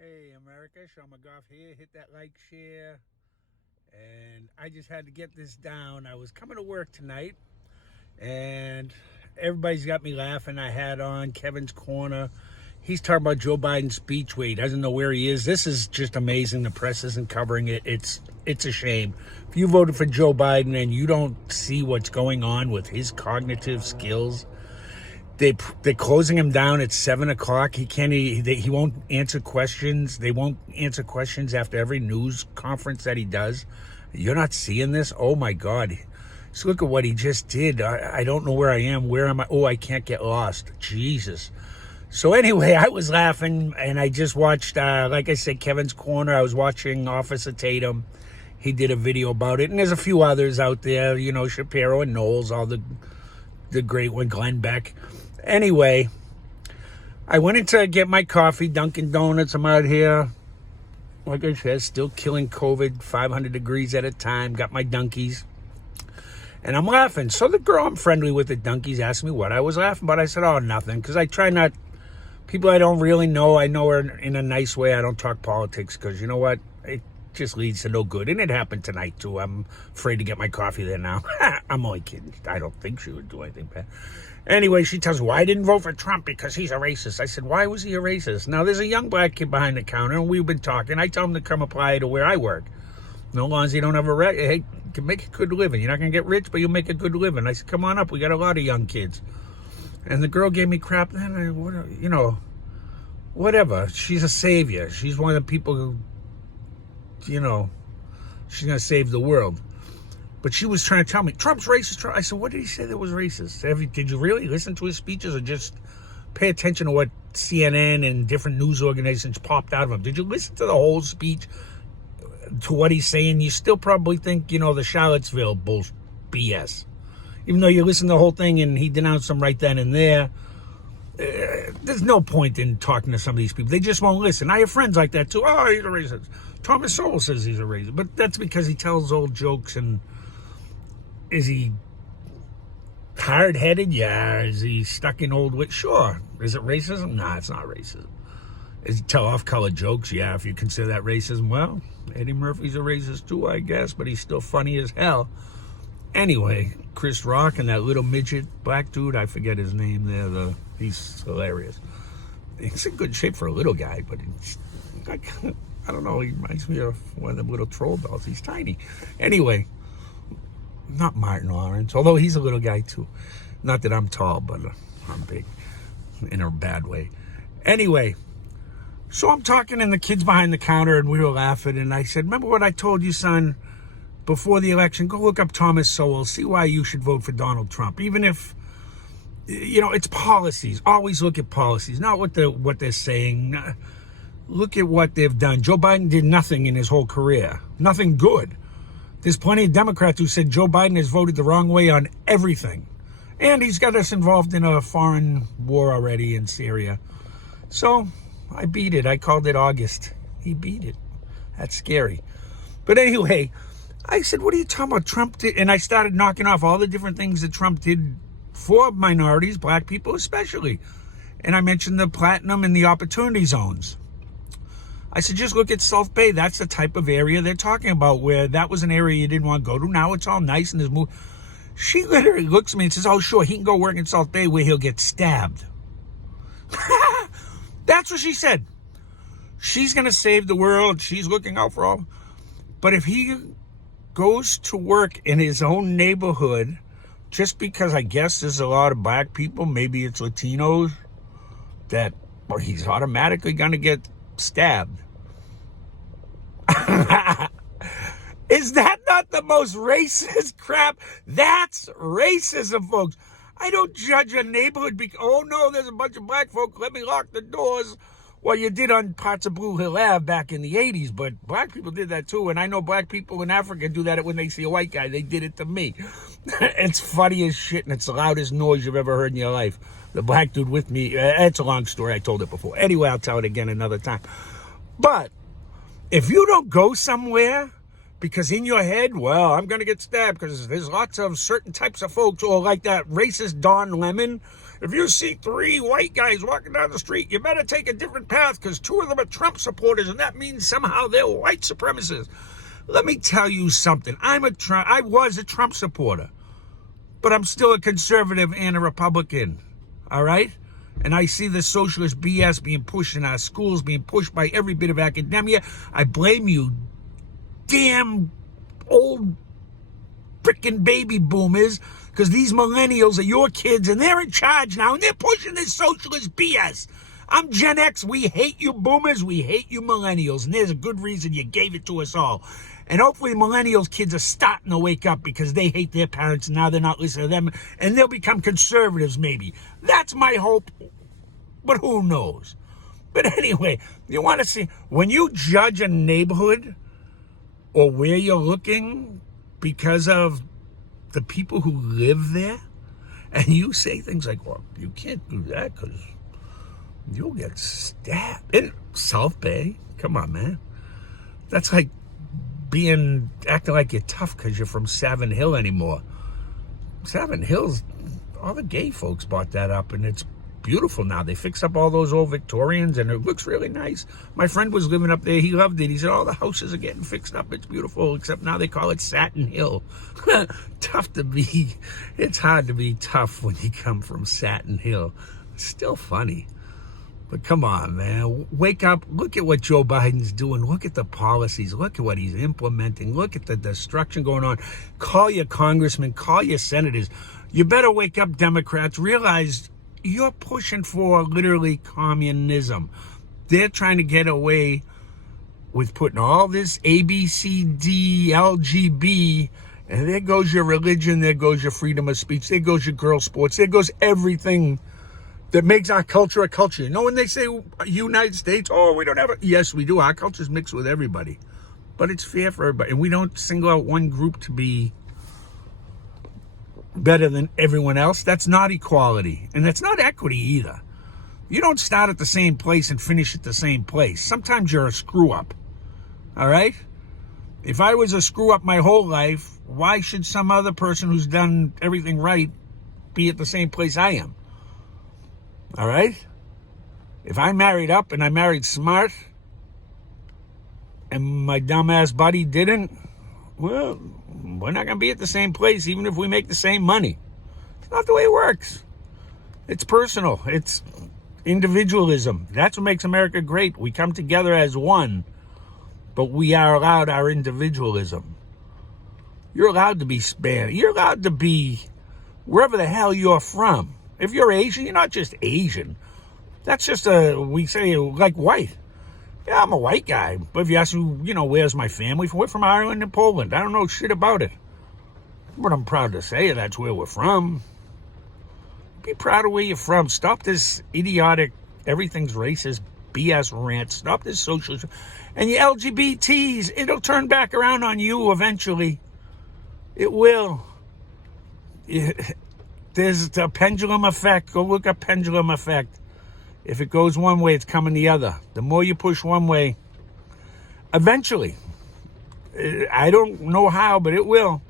Hey, America, Sean McGough here. Hit that like, share. And I just had to get this down. I was coming to work tonight, and everybody's got me laughing. I had on Kevin's Corner. He's talking about Joe Biden's speech where he doesn't know where he is. This is just amazing. The press isn't covering it. It's a shame. If you voted for Joe Biden and you don't see what's going on with his cognitive skills, they're closing him down at 7:00. He won't answer questions. They won't answer questions after every news conference that he does. You're not seeing this? Oh my God. So look at what he just did. I don't know where I am. Where am I? Oh, I can't get lost. Jesus. So anyway, I was laughing, and I just watched, like I said, Kevin's Corner. I was watching Officer Tatum. He did a video about it, and there's a few others out there, Shapiro and Knowles, all the great one, Glen Beck. Anyway, I went in to get my coffee, Dunkin' Donuts. I'm out here, like I said, still killing COVID, 500 degrees at a time. Got my Dunkies, and I'm laughing. So the girl I'm friendly with at Dunkies asked me what I was laughing about. I said, oh, nothing, because I try not, people I don't really know, I know her in a nice way. I don't talk politics, because you know what? It just leads to no good, and it happened tonight, too. I'm afraid to get my coffee there now. I'm only kidding. I don't think she would do anything bad. Anyway, she tells me, well, I didn't vote for Trump because he's a racist. I said, why was he a racist? Now, there's a young black kid behind the counter, and we've been talking. I tell him to come apply to where I work. No long as you don't have hey, you can make a good living. You're not going to get rich, but you'll make a good living. I said, come on up. We got a lot of young kids. And the girl gave me crap. Then, whatever. She's a savior. She's one of the people who, she's going to save the world. But she was trying to tell me, Trump's racist. I said, what did he say that was racist? Did you really listen to his speeches, or just pay attention to what CNN and different news organizations popped out of him? Did you listen to the whole speech, to what he's saying? You still probably think, the Charlottesville BS. Even though you listen to the whole thing and he denounced them right then and there. There's no point in talking to some of these people. They just won't listen. I have friends like that too. Oh, he's a racist. Thomas Sowell says he's a racist. But that's because he tells old jokes. And is he hard-headed? Yeah. Is he stuck in old ways? Sure. Is it racism? Nah, it's not racism. Is it tell off-color jokes? Yeah, if you consider that racism. Well, Eddie Murphy's a racist too, I guess, but he's still funny as hell. Anyway, Chris Rock and that little midget black dude, I forget his name there, he's hilarious. He's in good shape for a little guy, but it's like, I don't know, he reminds me of one of them little troll dolls. He's tiny. Anyway, not Martin Lawrence, although he's a little guy too. Not that I'm tall, but I'm big in a bad way. Anyway, so I'm talking, and the kid's behind the counter, and we were laughing, and I said, remember what I told you, son, before the election? Go look up Thomas Sowell, see why you should vote for Donald Trump. Even if, it's policies. Always look at policies, not what they're saying. Look at what they've done. Joe Biden did nothing in his whole career. Nothing good. There's plenty of Democrats who said Joe Biden has voted the wrong way on everything. And he's got us involved in a foreign war already in Syria. So I beat it. I called it August. He beat it. That's scary. But anyway, I said, what are you talking about? Trump did, and I started knocking off all the different things that Trump did for minorities, black people especially. And I mentioned the platinum and the opportunity zones. I said, just look at South Bay. That's the type of area they're talking about, where that was an area you didn't want to go to. Now it's all nice and there's more. She literally looks at me and says, oh, sure, he can go work in South Bay where he'll get stabbed. That's what she said. She's going to save the world. She's looking out for all. But if he goes to work in his own neighborhood, just because I guess there's a lot of black people, maybe it's Latinos, he's automatically going to get stabbed. Is that not the most racist crap? That's racism, folks. I don't judge a neighborhood because, oh no, there's a bunch of black folk, let me lock the doors. Well, you did on parts of Blue Hill Ave back in the 80s, but black people did that too. And I know black people in Africa do that when they see a white guy. They did it to me. It's funny as shit, and it's the loudest noise you've ever heard in your life. The black dude with me, it's a long story. I told it before. Anyway, I'll tell it again another time. But if you don't go somewhere because in your head, well, I'm going to get stabbed because there's lots of certain types of folks, or like that racist Don Lemon, If you see 3 white guys walking down the street, you better take a different path because 2 of them are Trump supporters, and that means somehow they're white supremacists. Let me tell you something. I was a Trump supporter, but I'm still a conservative and a Republican, all right? And I see the socialist BS being pushed in our schools, being pushed by every bit of academia. I blame you, damn old frickin' baby boomers, because these millennials are your kids, and they're in charge now, and they're pushing this socialist BS. I'm Gen X. We hate you boomers. We hate you millennials, and there's a good reason you gave it to us all. And hopefully millennials kids are starting to wake up because they hate their parents, and now they're not listening to them, and they'll become conservatives maybe. That's my hope, but who knows? But anyway, you want to see, when you judge a neighborhood or where you're looking because of the people who live there, and you say things like, well, you can't do that because you'll get stabbed. In South Bay, come on, man. That's like acting like you're tough because you're from Savin Hill anymore. Savin Hills, all the gay folks bought that up, and it's beautiful now. They fixed up all those old Victorians, and it looks really nice. My friend was living up there. He loved it. He said, all the houses are getting fixed up. It's beautiful, except now they call it Satin Hill. Tough to be. It's hard to be tough when you come from Satin Hill. It's still funny. But come on, man. Wake up. Look at what Joe Biden's doing. Look at the policies. Look at what he's implementing. Look at the destruction going on. Call your congressmen. Call your senators. You better wake up, Democrats. Realize you're pushing for literally communism. They're trying to get away with putting all this A, B, C, D, LGB, and there goes your religion, there goes your freedom of speech, there goes your girl sports, there goes everything that makes our culture a culture. You know, when they say United States, oh, we don't have it. Yes, we do. Our culture's mixed with everybody. But it's fair for everybody. And we don't single out one group to be better than everyone else. That's not equality. And that's not equity either. You don't start at the same place and finish at the same place. Sometimes you're a screw up. All right? If I was a screw up my whole life, why should some other person who's done everything right be at the same place I am? All right? If I married up and I married smart and my dumbass buddy didn't, well, we're not going to be at the same place even if we make the same money. It's not the way it works. It's personal. It's individualism. That's what makes America great. We come together as one, but we are allowed our individualism. You're allowed to be Spanish. You're allowed to be wherever the hell you're from. If you're Asian, you're not just Asian. That's just we say like white. Yeah, I'm a white guy. But if you ask me, you know, where's my family from? We're from Ireland and Poland. I don't know shit about it. But I'm proud to say that's where we're from. Be proud of where you're from. Stop this idiotic, everything's racist BS rant. Stop this socialism. And your LGBTs, it'll turn back around on you eventually. It will. There's the pendulum effect. Go look up pendulum effect. If it goes one way, it's coming the other. The more you push one way, eventually, I don't know how, but it will.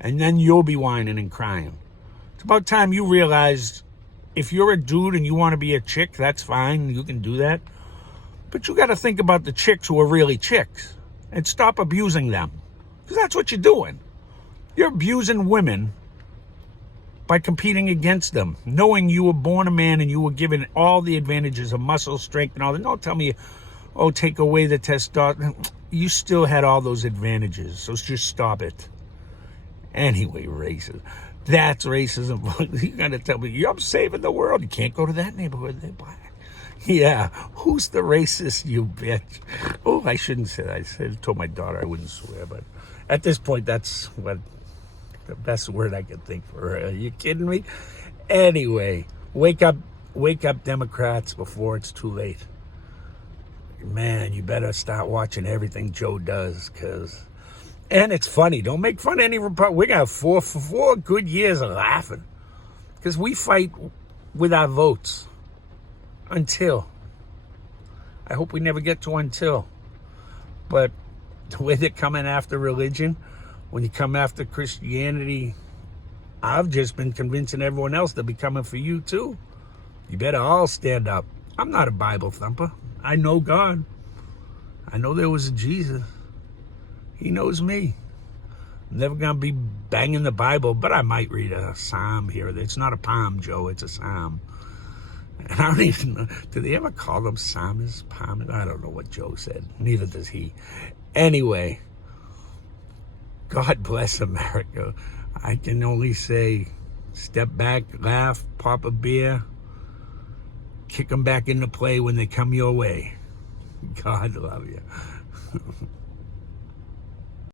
And then you'll be whining and crying. It's about time you realize if you're a dude and you want to be a chick, that's fine. You can do that. But you got to think about the chicks who are really chicks and stop abusing them. Because that's what you're doing. You're abusing women by competing against them, knowing you were born a man and you were given all the advantages of muscle strength and all that. Don't tell me, oh, take away the testosterone. You still had all those advantages, so just stop it. Anyway, racism. That's racism. You got to tell me, I'm saving the world. You can't go to that neighborhood. They're black. Yeah, who's the racist, you bitch? Oh, I shouldn't say that. I told my daughter I wouldn't swear, but at this point, that's what the best word I could think for her. Are you kidding me? Anyway, wake up, Democrats, before it's too late. Man, you better start watching everything Joe does, and it's funny. Don't make fun of any Republican. We got four good years of laughing, because we fight with our votes until. I hope we never get to until. But the way they're coming after religion, when you come after Christianity, I've just been convincing everyone else to be coming for you too. You better all stand up. I'm not a Bible thumper. I know God. I know there was a Jesus. He knows me. I'm never going to be banging the Bible, but I might read a psalm here. It's not a palm, Joe. It's a psalm. And I don't even know. Do they ever call them psalmists? Palm? I don't know what Joe said. Neither does he. Anyway, God bless America. I can only say, step back, laugh, pop a beer, kick them back into play when they come your way. God love you.